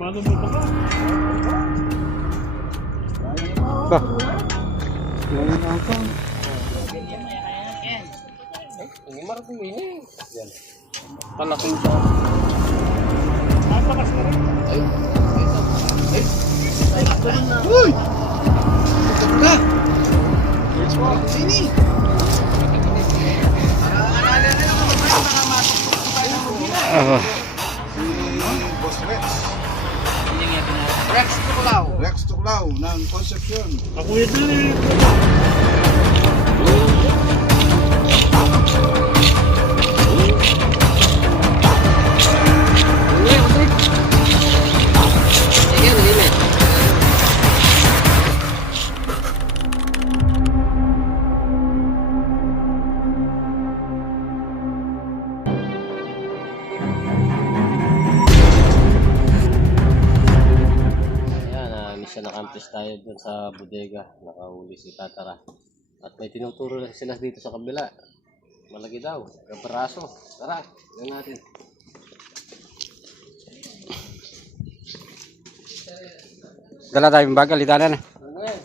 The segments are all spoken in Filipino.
Paano mo ito ka? Ba? Yan na ako. Ini marami ini. Yan. Palaking siya. Napakas na rin. Ay. Uy! Ka! Sini! Rex Tuklaw. Rex Tuklaw ng Concepcion. Ako ito eh. Misa nakampis tayo dun sa bodega, nakahuli si Tatara. At may tinuturo na sila dito sa kabila. Malaki daw, kaparaso. Tara, gawin natin. Dala tayong bagal, itanan na. Ano yan?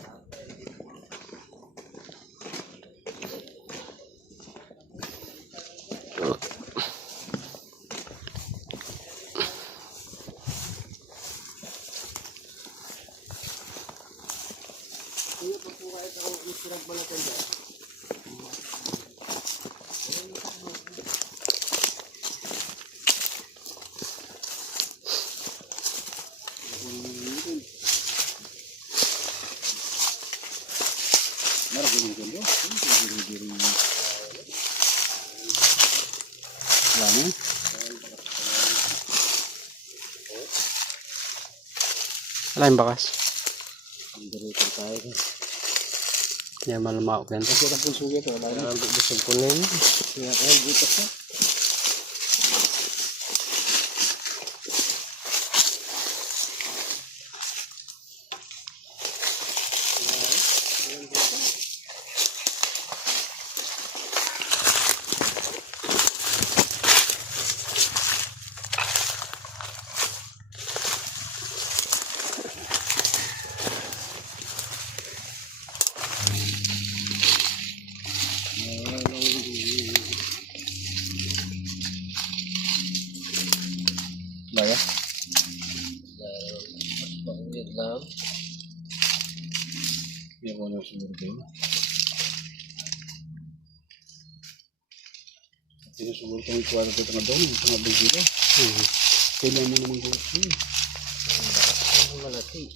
Lami. Wala yung bakas. Dito tayo. Yan malamaok yan. Kasi ka pong sugat, wala na. Busog ko na yun. Kaya kaya butas na. Baga? Pakinggan lang. Hindi ko na sumurtin. Sinusumurtin ko ano ito nga doon. Ito nga bigila. Kailan mo naman gawin ito. Ang malaki.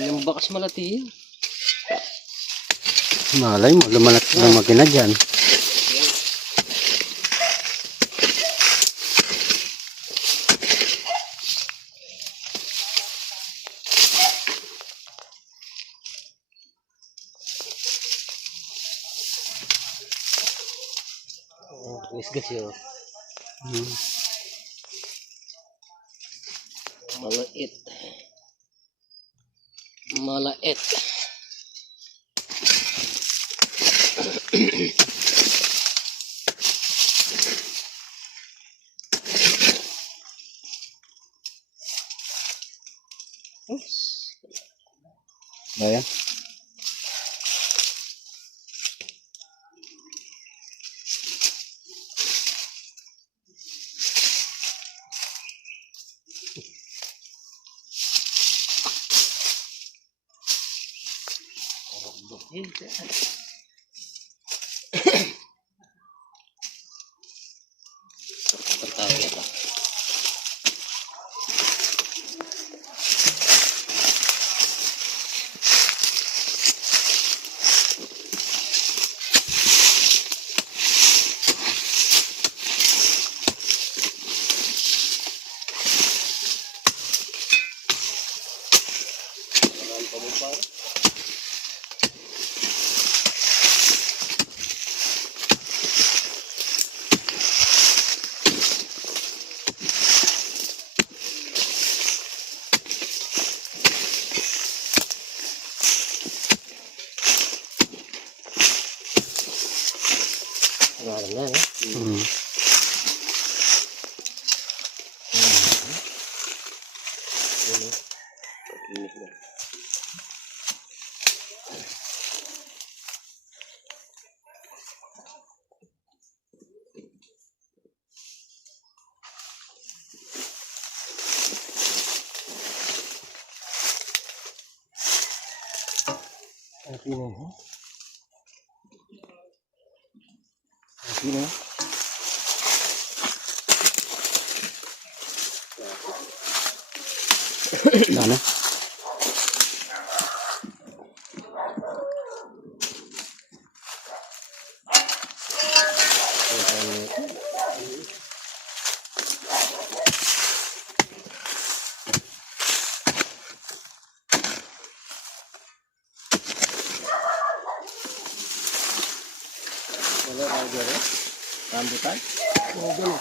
Yung bakas malati yun. Malay mo, lumalat na makina dyan. Gas yun. Malait. Malait. Ayan. Patay ito. Alam na, no? Hmm. Init na. Happy na, ha? Happy na. Sana. Wala tayo dyan, eh? Rambutan? Oo, gano'n.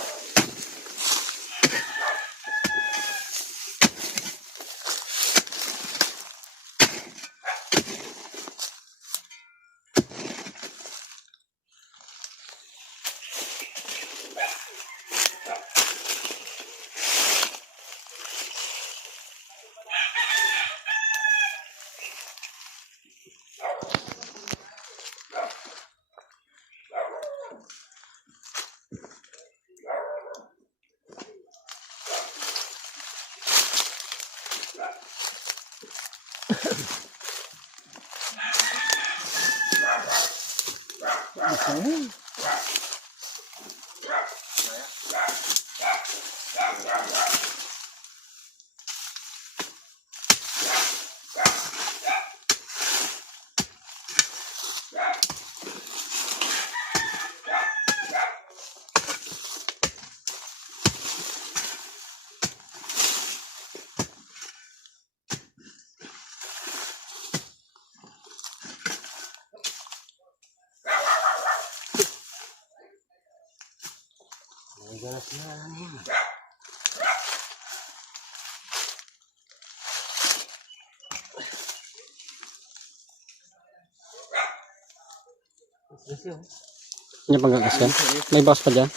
Galas na yun. Yung panggagas yan. May boss pa dyan.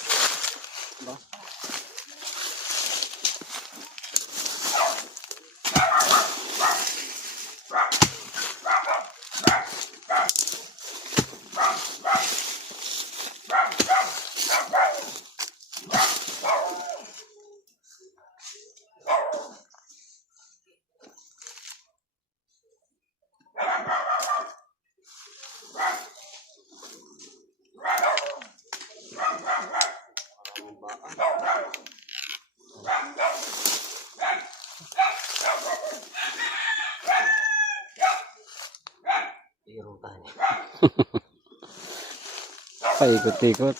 Irutan. Paikot-ikot.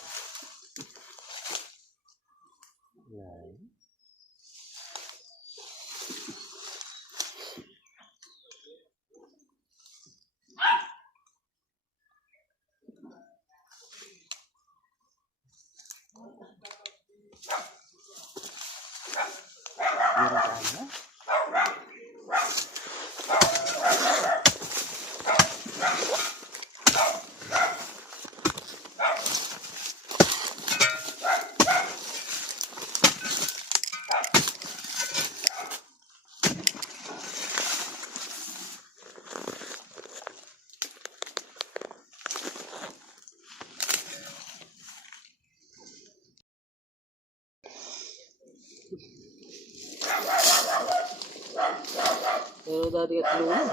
Pero dati ka tulungan.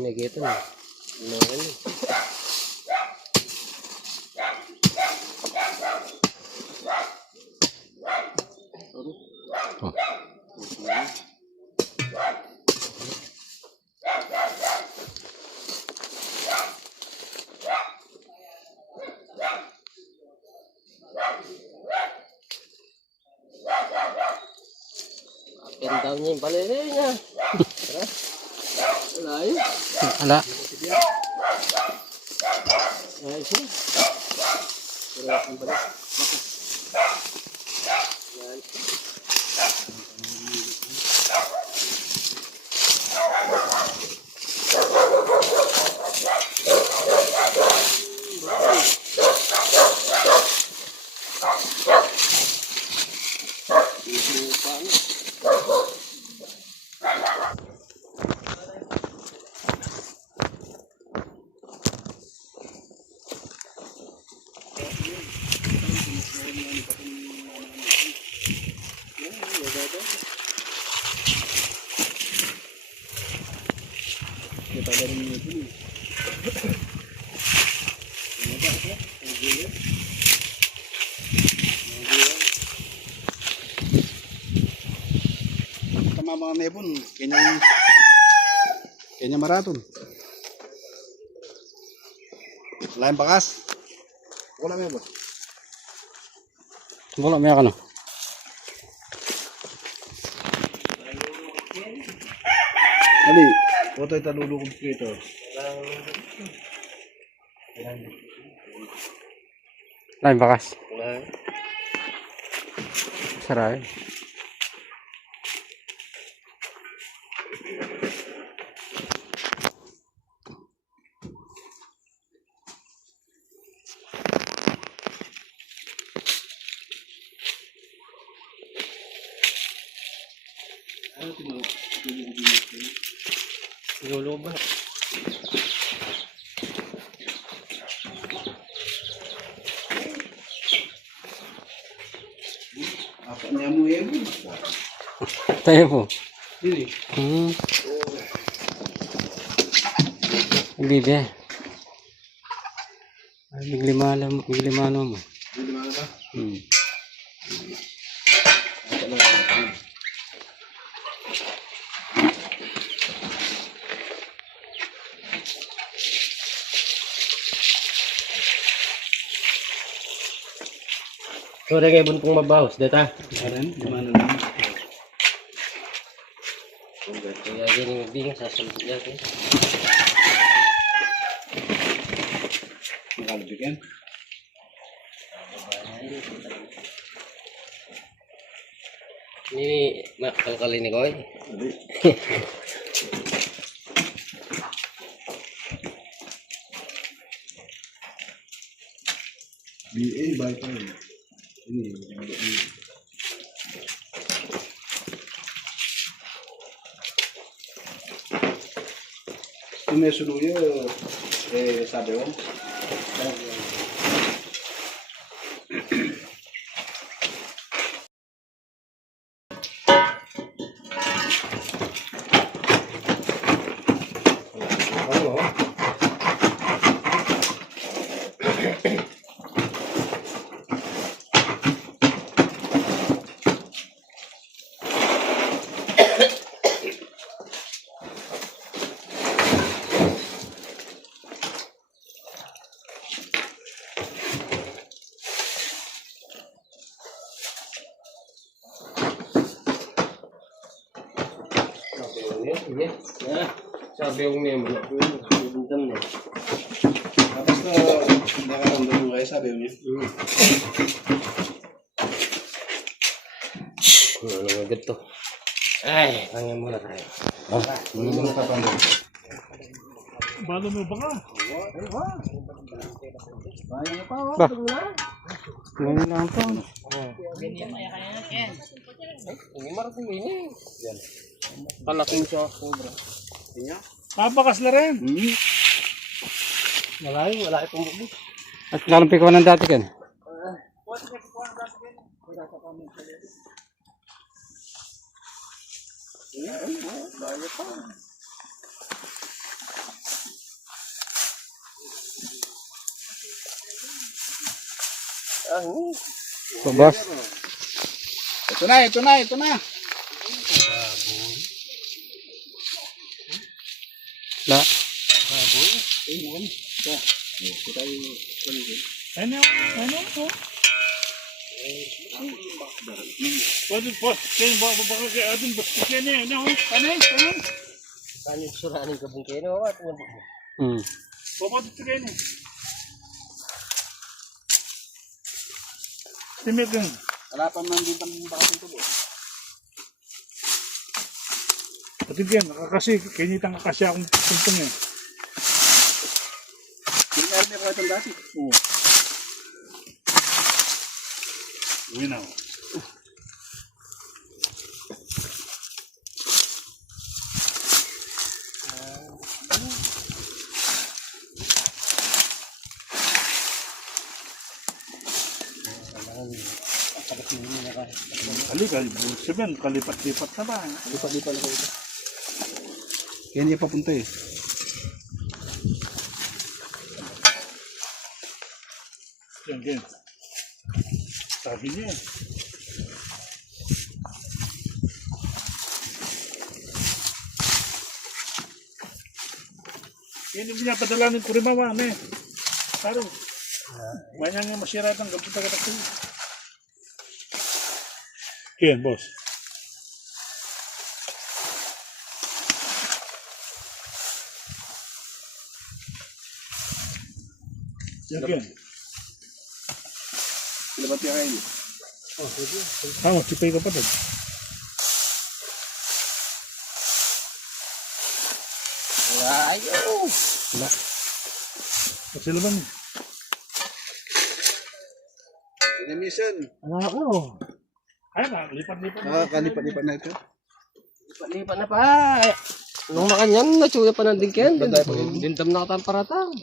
May kita na. Meron yun. Akin daw niya yung balere niya. Tara. Wala yun. Ala. Ayos yun. Tara ang balik. Yan. talaga rin nito eh. Tama mga nebon, Kenya Marathon. Wala yung bakas. Wala may ba? Wala may ano. Dali, otoy talulukog dito. Lain bakas. Saray. Lolo ba? Apa niya mo yan? Tayo po. Dili. Hindi ba? Ay, biglimano mo. Dili mga ba? So, rin ibon kong mabahos, data. Aran, gimana lang? Kaya ganyan magbingas, sasalit natin. Nakalabig yan. Ini kalkali ni Koy. Dali. BA by time. Ini. Sumesunuyo, sabi mo? Sabi yung name mo. Tapos na nakaramdam mo kayo, sabi mo niya. Ano nga ganito? Ay, kanya muna tayo. Ano mo napapandang? Balo mo ba ka? Ba? Ngayon lang ito. Hindi marating ini. Yan. Palaking siya. Sobra. Pabakas na rin. Wala itong bubog. At lalampi ko ng dati kan. So, boss. Ito na. La. Ano? Pwede po. Kaya baka kaya atin basta kaya niya. Ano? Kanay? Ano yung suranin ka bung keno? At nga bubog. Papadot kaya niya. Timid din. Wala pa man din ang bakas ito po. Pati din, nakakasi. Kinitang kakasi akong tuntong eh. Hindi ka rin ko itong dasi. Oo. Uwi na ako. Kalipat-lipat na ba? Lipat na ko ito. Kaya hindi papunta eh. Again. Sabi niya. Yan yung pinapadala ng Kurimawa, ne. Taro. Banyak nga masira ng gabi-gabi. Yan, boss. Yan. Labat yung kain. Tama, sipay ka pa doon. Ayaw! Kasi laban. Inimisan. Wala ko. Ay, lipat-lipat. Nakakalipat-lipat na ito. Lipat na pa. Nung makanyang natsuya pa ng dingken. Dindam na katang paratang.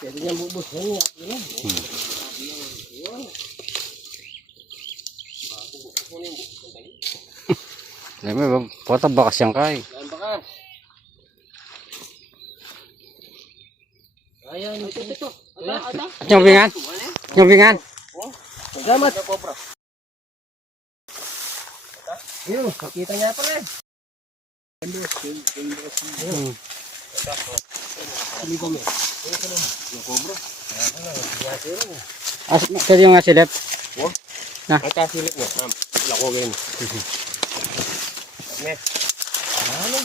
Pwede niya bubusin niya. Alam mo, puta bakas yan kay. Saan bakas? Ayan, ito. Ata. Yung bingan? Yung bingan? Salamat. Yun, nakita niya pala eh. Pwede yung nga silip. Ang kasilip mo. Lako ganyan. Ano?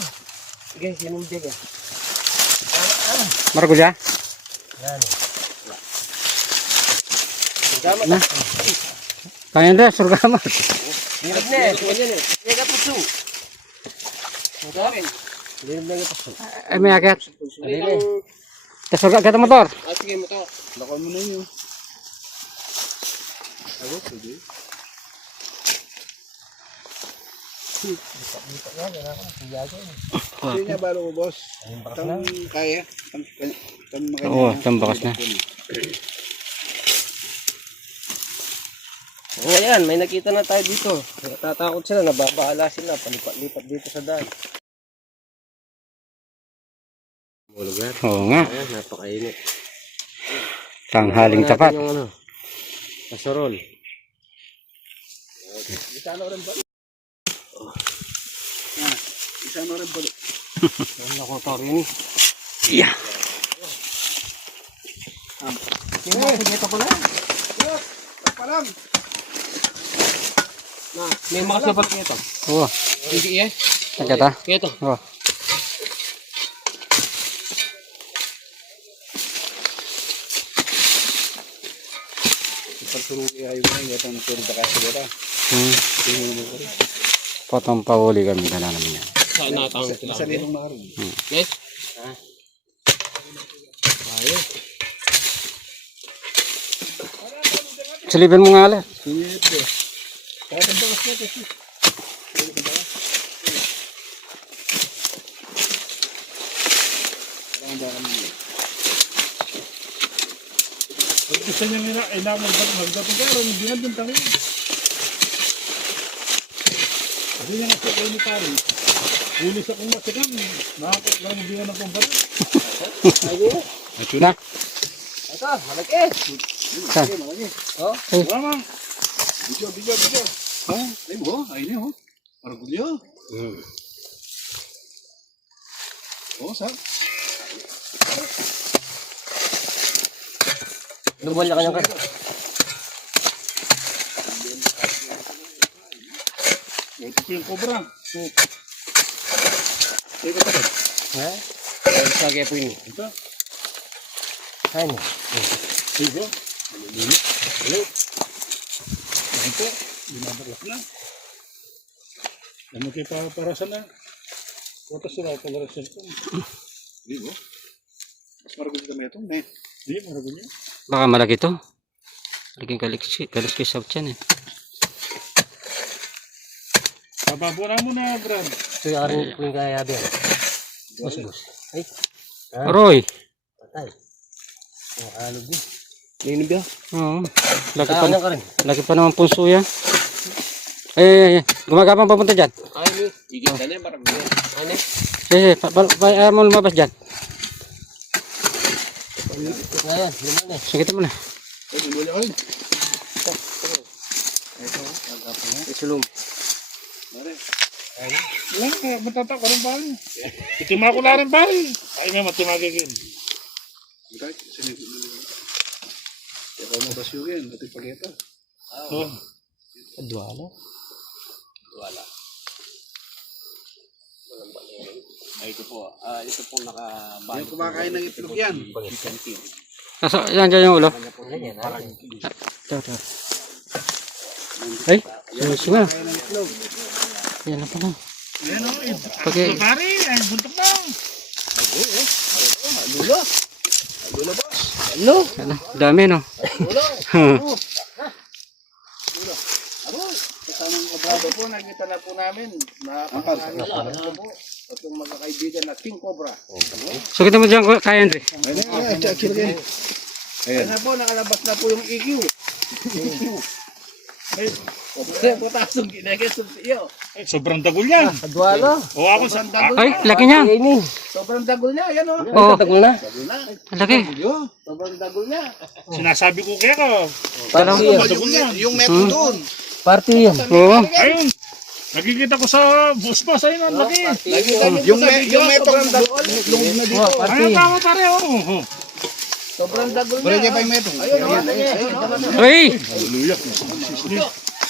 Sige, sinundig eh. Maragulya? Salamat Na. Kaya na, surgamat. Hirap na eh. Ganyan eh. Sige ka puso. Hirap na yung puso. Ay, may akit. Halili. Tas surga ka motor. Sige mo to. Lakon mo na yun. Ako, pwede. Hindi niya balo mo, boss. Tam kaya. Tam makanya. Oo, tambakas na. Oo, ayan. May nakita na tayo dito. Natatakot sila. Nababahala sila. Palipat-lipat dito sa daan. Lugar. Oo nga. Ayan, napakainit. Tanghaling tapat. Yung ano, kasorol. Isano rin balo. Isano rin balo. Ang nakotor yun. Yeah. Dito ko lang. Palang. May makasapal kayo ito. Oo. Hindi eh. Nagkata? Kaya ito. Oo. Pagsurugi ayaw mo yung gatang pwede ba kasi gata. Potong pahuli kami ka na naman yan. Saan natang sila? Sa lilong na karoon. Yes? Ayos. Silipin mo nga ulit. Singit ko. Kahit ang bakas na kasi. Pag gusto niya magdating ka rin, hindi na din tayo. Kasi niya nga sa kayo ni Pari. Ulis akong masikam. Nakakot lang hindi na ng kumpara. Ayos. Na. Ito, malaki. Saan? Oh, Wala mang. Video. Ha? Ay mo, ay niya ho. Maragulyo. Oh, sa? lubuan niya kanyang Ito po yung cobra. Ito pa rin. ha? Ay, sagay po yun. Ito. Ano? Ito. Hello. Ito. Binabalak na. Ano kayo para na? Kota sila pala sa cellphone. Di mo. Mas maragulyo kami itong ne. Hindi, marago niya. Baka malaki to. Laging kaliskis sa tiyan eh. Bababura mo na, Brad. Ito yung aring po yung kaya yan. Bus. Ay, Aroy. patay. Ang alog din. Ninibya. Oo. Laki pa, Kaya ka rin. laki pa naman punso yan. Ay. Gumagapang papunta dyan. Ay, ni. Igit ka na, parang gano'n. Ay, ni. Ayaw mo lumabas dyan. Ngayon, yun na. Sakitin mo na. Isulong. Wala, matata ko rin pare. Itima ko na rin pare. Ay, may matimagigin. Right? Ikaw mo basyo yan. Pati pagkita. Oh. Duwala. Ay, ito po. Ito po naka-ban. Yung kumakain ng itlog yan. Kaso, yan dyan yung ulo. Ito. Ay, suso nga. Kumakain ng itlog. Yan na pala. Ayan o. Okay. Pare, ay buntok na. Ano? Dami no? Kasamang kabrado po, nakita na po namin. Nakakakain na po. Itong magkakaibigan na King Cobra. Sakitin mo dyan, kaya Andre. Ayan na po, nakalabas na po yung EQ. Kaya po tasong ginagay iyo. Ay, sobrang dagol yan. Adwala. O ako sa... Ay, laki niya. Sobrang dagol niya, yan o. Oo, Tagol na. laki. Sobrang dagol niya. Sinasabi ko kaya ka. Parang Dagol yan. Yung mepo doon. party yun. Oo. Ayun. Nakikita ko sa bus ayun ang laki. Yung mepo lungog na dito. Ayun, tama pare. Oh. Sobrang dagol niya. Bro, pa yung mepo. Ayun o. Ay!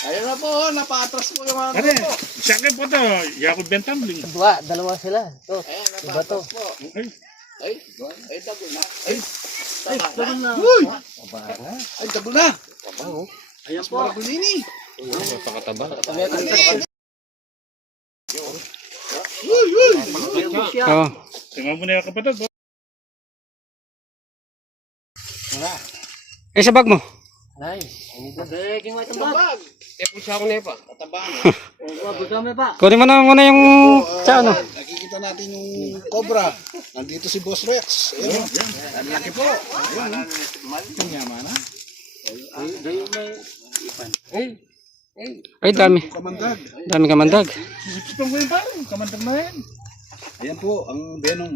Ayun na po, napatras po yung mga Pare, siya kayo po ito. Yakod Bentambling. Dalawa sila. Ito. Iba to. Ay, Ay, dagol na. Ay, dagol na. Ayan po. Maragulini. Oo. tingnan mo na yung kapatid. Eh, sa bag mo. Nice. Tabag. Siya ako na pa. Tatabang. Kunin mo na muna yung sa ano. Nakikita natin yung Cobra. Nandito si Boss Rex. Ayun. Ang laki po. Ayun. Ang yaman na. Ay, dami. Kamandag. Dami kamandag. Sisipan ko yun pare. Kamantag na yan. Ayan po, ang Venom.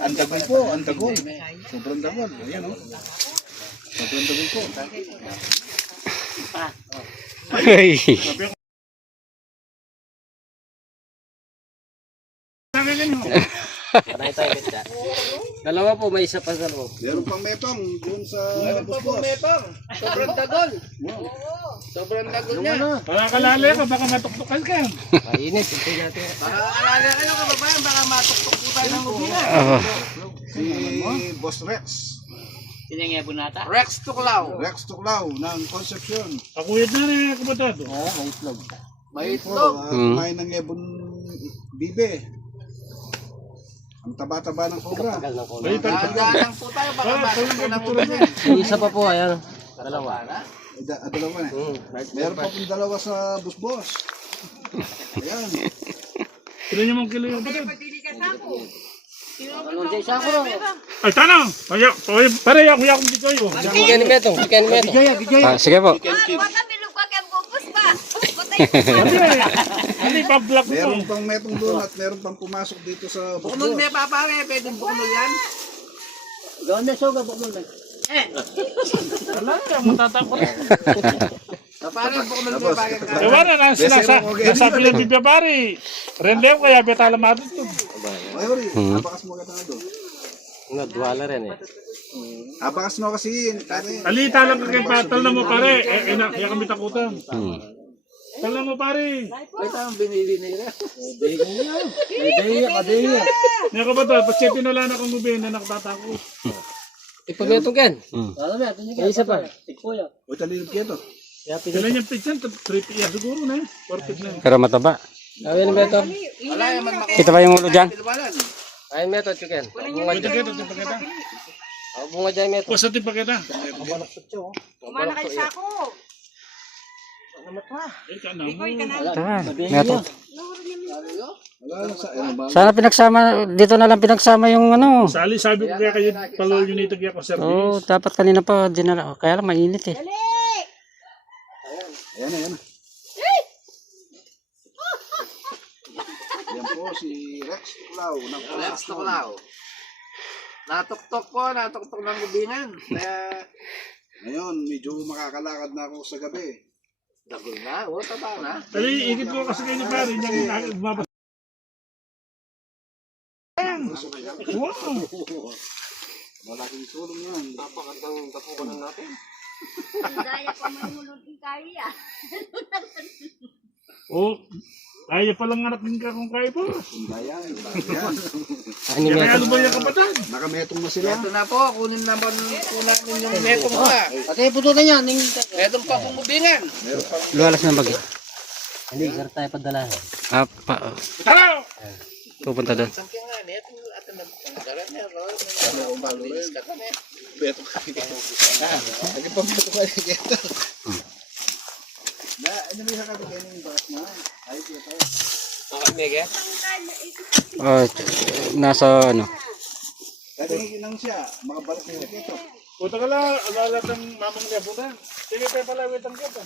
Ang dagol po, ang dagol. Sobrang dagol. Ayan o. Sobrang dagol po. Ay. Panay tayo kita. Dalawa po, may isa pa sa loob. Meron pang metong doon sa Boss Boss. Sobrang dagol. Sobrang dagol niya. Para kalali ka, baka matuktukan ka. Mainit. Ito natin. Alala kayo kababayan, baka matuktok po tayo ng lubina. Oo. Si Boss Rex. Rex Tuklaw. Rex Tuklaw ng Concepcion. Kakuyot na rin yung kapatid. May Po, itlog. kumain ng Ebon Bibe. Ang taba-taba ng Cobra. Tagal ng kulo. Dahan lang po tayo, baka matuktok ng lubina. May isa pa po, ayan. Dalawa. Dalawa na. Meron pa pong dalawa sa Boss Boss. Ayan. Kilo niyo mong kilo yung kapatid. Ano dyan isa ko? Ay, tanong! Pare, yakong dito kayo. Bigyan ni Metong. Bigyan ni Metong. Ah, sige po. Baka bilugwag ang bubus pa. Hindi, pa-block mo. Meron pang metong doon at meron pang pumasok dito sa Boss Buknol Boss. na pa pare, pwedeng buknol yan. Wala, matatako rin. Pare, buknol na pa yan. Ewan na, nasabi ng bibya pare. Rendew, kaya betala matot to. Ay, Ori, abakas mo ka na doon. Nadwala rin eh. Abakas mo kasi. Alita lang ka kay patal na mo pare. Kaya kami takutan. Tal na mo pare. Ay, tamang binili nila. Ngayon ka ba ito? Patsipin na lang akong mubin na nakatatakot. Ipagmetong yan. May isa pa. O, talilip kaya to. Kailan niyang pitsan? 3 piya siguro na. 4 pit na. Pero mataba. Gawin ni Metong. Wala yan man Kita ba yung ulo dyan? makilabalan. Ayun Metong, chicken. Bunga Pwede dyan. kita, tipa kita. Bunga dyan Metong. Kusa tipa kita. Kumana kayo sa ako. ka na mo. Tara, meto. Wala sa ano ba? Sana pinagsama, dito na lang pinagsama yung ano. Sali, sabi ko kaya kayo palol yun ito kaya ko service. Oo, dapat kanina pa dinala. Kaya lang mainit eh. Ayan. Yan po si Rex Tuklaw ng Rex Tuklaw. Natuktok ng gubingan. Kaya, Ngayon, medyo makakalakad na ako sa gabi. dagol na, taba na. Dali, ikit ko kasi kayo ni pare. Yung mabas. Wow! Malaking tulong yan. Ang daya pa manunod ng kaya. Oh, kaya palang anak ka kung kaya po. Bayan. Kaya ano ba yung kapatid? Nakametong na sila. Ito na po, kunin naman po namin yung metong pa. Pati pututan yan. Metong pa pong gubingan. Luwalas ng bagay. Hindi, sir tayo padala. Hello! Pupunta doon. Sangking nga, neto at nagdarat niya, Lord. Maglinis ka ka na. Beto ka. Lagi pa beto ka dito. Na, ano may sakabot kayo ng bus na? Ayos yun tayo. Okay, Mega. Nasa ano. Tatingin lang siya. Makabalik na ito. Puta ka lang, alalat ng mamang niya puta. Sige tayo pala, wetang kita.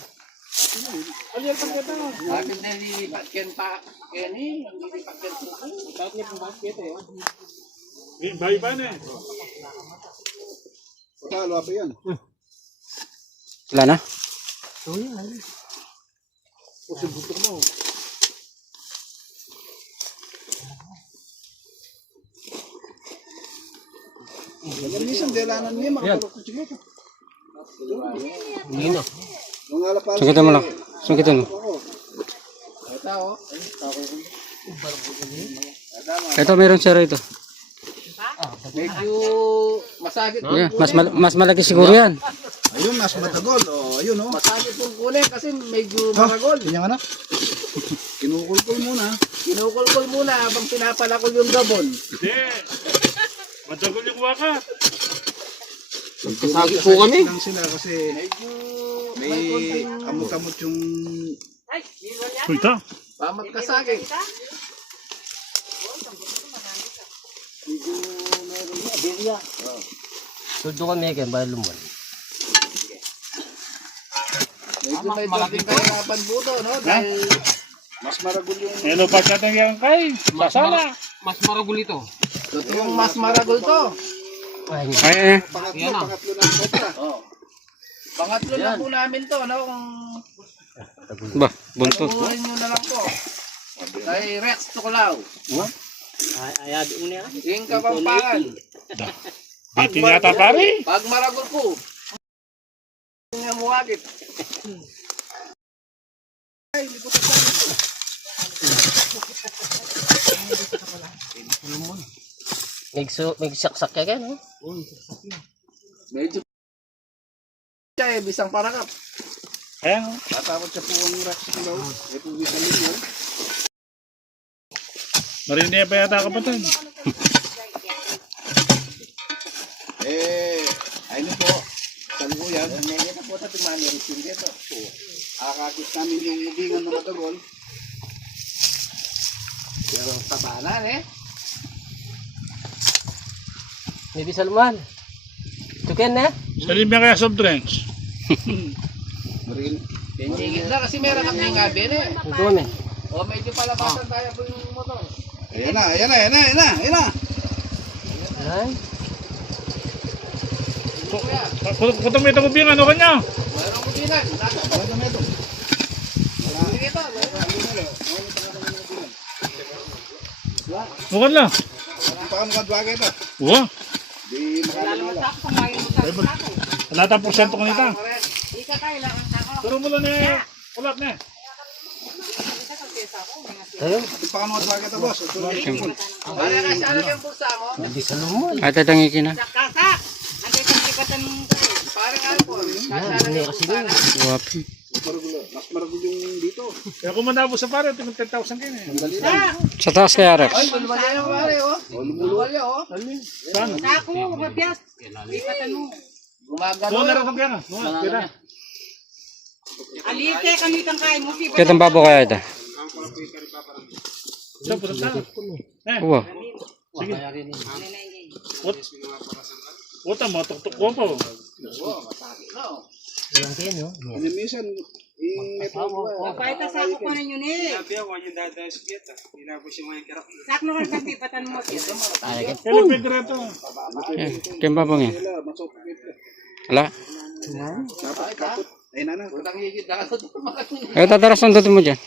Aliyan pang kita. Bakit na nilipatken pa, Kenny? Nilipatken po. Bakit niya pong basket eh? Bayi pa na eh. Patalo pa yan. Wala na? Minsan, delanan niya. Makapalok ko siguro. Hindi na. Nung alapal. Sungkitan mo lang. Sungkitan mo. Ito meron siya rito. Medyo masagit po. Yeah, mas malaki siguro yan. Ayun, mas matagol. O, ayun, o. Masagit pong kunin kasi medyo maragol. Ganyan ka na. Kinukulkul muna. Kinukulkul muna habang pinapalakol yung gabon. Hindi. Matagol yung waka. Kasagit po kami. Lang sila kasi may kamot-kamot yung Ito. Pamagkasagit. Sudo kami kaya bayad lumon. Medyo may malaking kahirapan po to, no? Dahil mas maragol yung Hello, pagkatang yan kay. Masala. totoong mas maragol to. Ay, pangatlo ng kopra. Pangatlo lang po namin to, no? Kung ba, buntot. panuorin nyo na lang po. Kay Rex Tuklaw. Ayabi mo niya. Yung Kapampangan. Pati yata pare. Pag maragol po. Yung muwagit. May saksak ka no? Medyo siya eh, bisang parakap. Ayan. Tatakot siya po ang Rex Tuklaw. May puwisan ninyo. Marinig pa yata kapatid. Ayun po. Salukuyan. Medyo na po sa tumanirising dito. Akakit namin yung mubingan na matagol. Pero tabanan eh. May bisalman. Tuken na? Salim niya kaya soft drinks. Maril. Pinigil na kasi meron kami gabi eh. Ito kami. O medyo palabasan tayo po yung motor. Ayan na. Ay. Kutong may tagubing ano kanya. Meron ko binan. Ano na ito? Sige to. Mukan lang. Hindi pa ka makadwaga ito. Wow. Di makakalala. Wala tang porsyento kanita. Turo mo lang eh. Kulap na. Ayun. Di pa ka makadwaga ito, boss. Para kasi alam yung bulsa mo. Bisalman. Ay, tatangikin na. Parang ano po. Kasi alam yung bulsa na. Guwapi. Mas maragol yung dito. Kaya kung manabo sa pare, tingin 10,000 kayo eh. Dali lang. Sa taas kaya, Rex. Ay, lumala yung pare oh. Lumala oh. Saan? Gumagano. Doon na rin kaya. Doon na. Alite kami kang kain mo si Kitang babo kaya ito. Ito, punta. Uwa. Puta, matuktok ko po. Minsan, may problema. Paita sa ako pa ninyo ni. Sak no kan pipatan mo. Kailan pwede rin ito? Kitang babo nga. Wala. Dapat kapot. Ay, nana. Ay, tataras ang dutin mo dyan.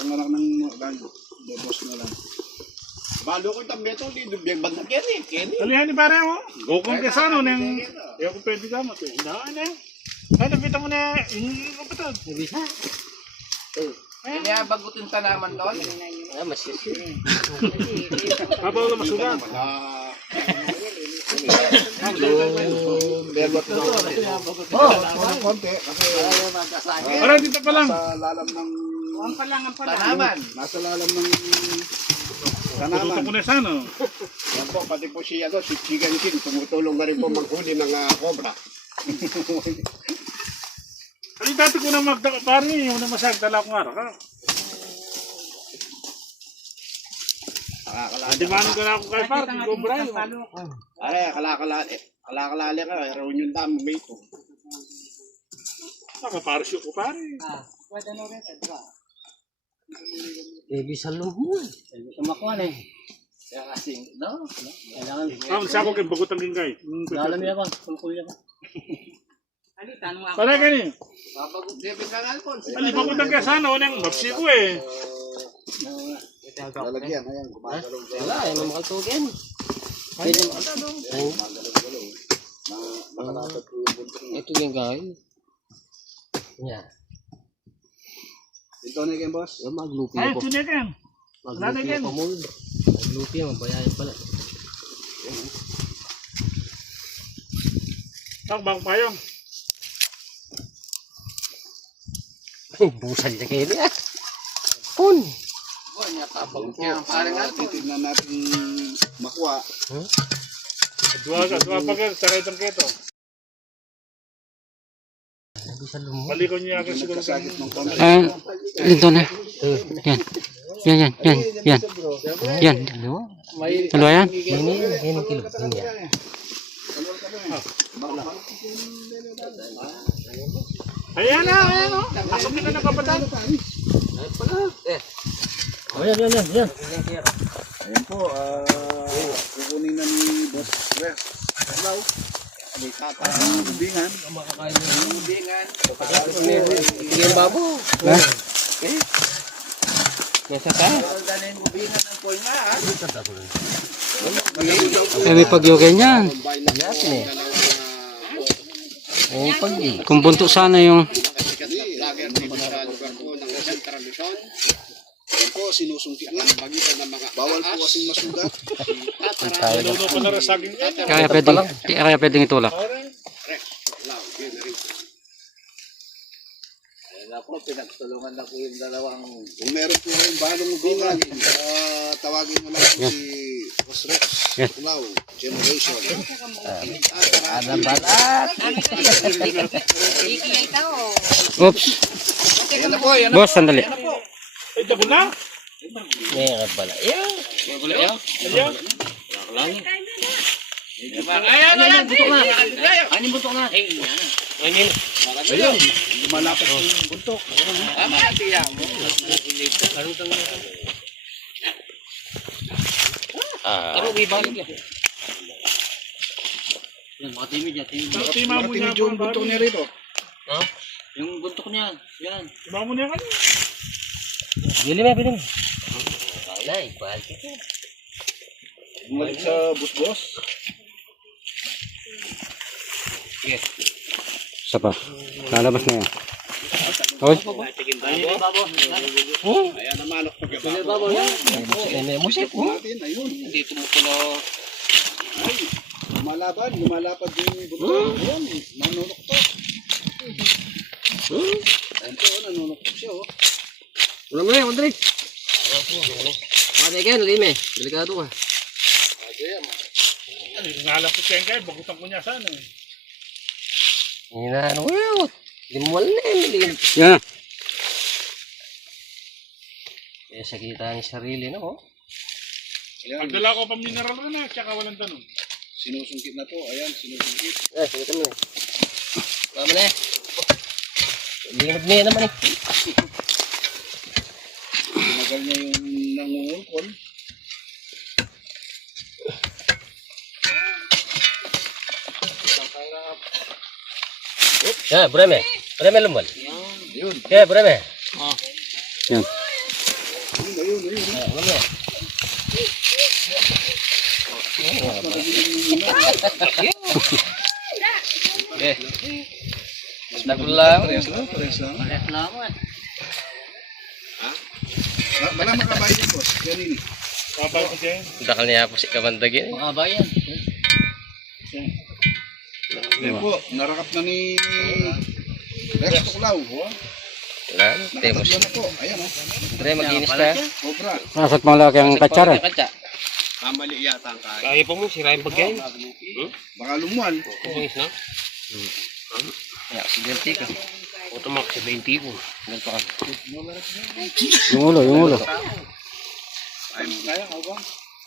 Ang anak ng lalo. Debos na lang. Balo ko yung tambeto, di dubiyang banda Kenny. Alihan ni pare mo. Gukong kesano neng. Ayaw ko pwede gamot eh. Hinaan eh. Ay, napita mo na yung kapatid. Nabisa. Kaya bagutin sa naman doon. Ah, masisi. Pabaw na masugan. Belot na. Konti. Kasi Para dito pa lang. sa lalam ng... Ang palangan pala. Tanaman. Nasa lalam ng... Tututok ko na sana. Yan po, pati po si Chicken King, tumutulong na rin po maghuli ng cobra. Ay, dati ko na pare yung namasag dala ko nga. Hindi man ko na ako kay pare. Hindi ko bray. Ay, kalakalali ka, raon yung dami may ito. Nakaparsyo ko pare. Baby sa lumon. Baby sa makuan eh. Kaya kasi, no? Kailangan. Ang sa ako kay bagot ang gingay. Alam niya ba? Tungkol yan. Ali tanong ako. Pare ganyan. Babagot, Devin kang Alphonse. Ali bagot ang kesano nang mapsi ko eh. Lalagyan, ayan, gumagalaw siya. Wala, ay makaltugin. Pwede makaltugin. Nakalatag ko yung buntot. Ito yung gawin. Yan. Ito na yung boss. Yung maglupi Ay, ako. tunikan. Maglupi ako mo. Maglupi, mabayayan pala. Takbang payong. Busan niya kayo niya. Pun. Oh, niya tapang kaya ang parang Alphonse. Titignan natin makuha. Dua pag saray itong keto. Baby sa lumon. Balik ko niya ako siguro sa Kasagit ng kamay. Linto na. Yan. Yan. Dalawa. Dalawa yan. Yan ang kilo. Yan yan. Ayan na. Asok na ng kapatid. Oh, yan. Ayan po, kukunin na ni Boss Rex. Hello. May tata ng lubingan. Makakain mo. Bingan. Sige yung babo. Nasa ka? Danin mo bingan ng poima, ha? Ay, may pagyogay niyan. Yasin eh. Ay, pag-i. Kung bunto sana yung... Lager dito sa lugar ko ng Central Luzon. Ayan po, sinusungkit ng magitan ng mga bawal po kasing masugat. Lolo pa na rin saging keto. Kaya pwedeng itulak. Rex, lao, yun na rin. Ayan ako, pinagtulungan na ko yung dalawang... Kung meron po kayong bahalong lubingan, tawagin mo lang po si Boss Rex. Lao, Generation. Ada balat. Ikiyay tao. Oops. Ayan na po, ayan na. Boss, sandali. Ay, dabo na. May balat. Yan. Ayan. Ayan, butok na. Ano yung butok na? Ayun, lumalapit po yung buntok. Tama, tiya mo. Ako, may balik yan. Yan, mga timid yan. Tima mo niya. Matimid yung buntok niya rito. Yung buntok niya. Yan. Tima mo niya kanya. Bili mo. Wala, balik ito. Bumalik sa bus-bus. Isa pa. Lalabas na yan. Hoy. Ayan na manok pagkababo. May musik. Natin, ayun. Dito mo pala. Ay, lumalapad yung buntok. Ayun, nanunuktok. Ayun po, nanunuktok siya, oh. Ulam mo yan, Andre. Pati ka, lime. Delikado ka. Ngalapot kayo kayo, bagutan ko niya sana eh. Ano yun? Limual na yun. Yan. Kaya siya kita ni sarili na, oh. Ayan, Pagdala ko pa mineral ko na, tsaka walang tanong. sinusungkit na po. Ayan, sinusungkit. Sige mo. Tama na eh. Lingad niya naman eh. Tinagal niya yung nangungulkol. Breme. Breme lumal. Breme. Yan. Nagulang. Pares lang. Wala makabayan yan, boss. Yan ini. Kapal ko dyan. Dakal niya po si Kamandagin. Yan po, narakap na ni Rex Tuklaw. Wala. Temos. Natatlo na po. Ayan o. Dre, maginis ka. Cobra. Asat mga laki ang katsara. Kamali yata ang kain. Kaya pa mo, sirain pagkain. Baka lumuan. Bungis na. Ya, sigurti ka. Otomak sa 20 po. Ganito ka. Yung ulo.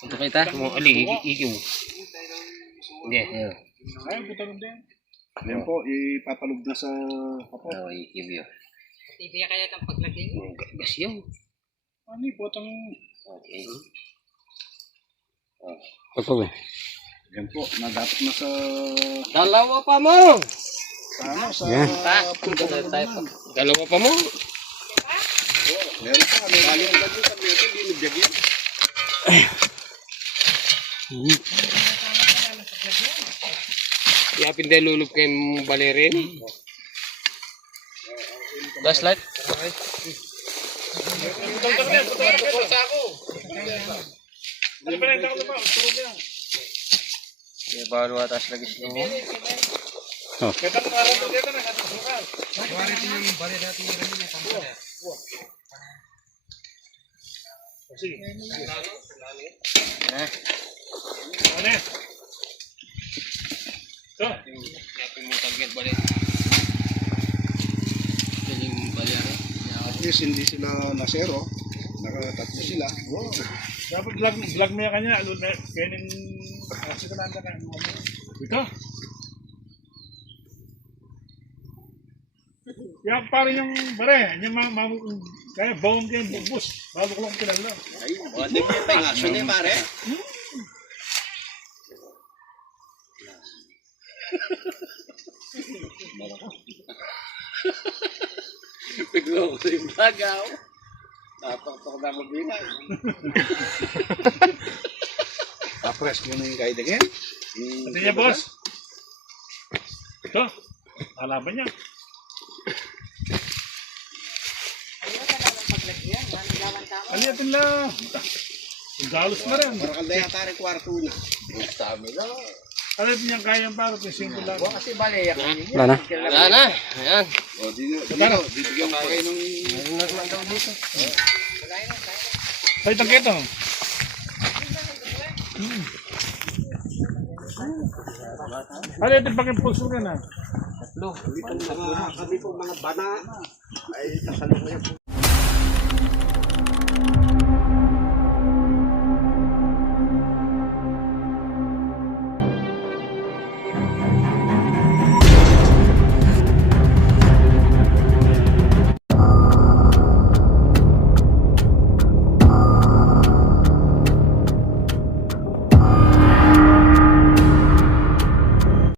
Ito kita. Mo ali, ikiw. Hindi. Ayun, puta rin din. Yan po, ipapalog na sa kapot. Oh, ikiw yun. Tibiya kaya itong paglagay mo. Gas yun. Ano yung putang... Okay. Pagpag. Yan po, nadapat na sa Dalawa pa mo! sa Yan. Dalawa pa mo! meron pa, may galing ang lagi sa meron, hindi nabiyagyan. Yapin dahil lulog kayong balerin. Flashlight? Ano ba nandang ko ba? Tulog yan. Kaya baru atas lagi siya. Ketang araw ko dito na, katang sukal. Sige. Ano eh? Ito. Yapin mo target balik. Galing balerin. At least hindi sila nasero. Nakatatlo sila. Wow. Dapat vlog mo yan kanya. Kaya ning... Kasi ka nanda ka. Ito. Yan parang yung bare. Yung kaya bawang kayo bubus. Bago ko lang kilala. Ano yung pengasyon niya, pare? Bigla ko yung bagaw. Tapak-tak na magbingay. Tapres mo na yung guide again. Pati niya, boss. Ito. Alaban niya. Aliyatin lang. Galos na rin. Para kalda yata rin kwarto na. Aliyatin niyang kayang parang. Simple lang. Kasi bale, Wala na. Wala na. Ayan. O, bibigyan mo pa kayo ng... Ay, tangkito. Aliyatin pag impulso ka na. kami po mga bana ay kasalukuyan po.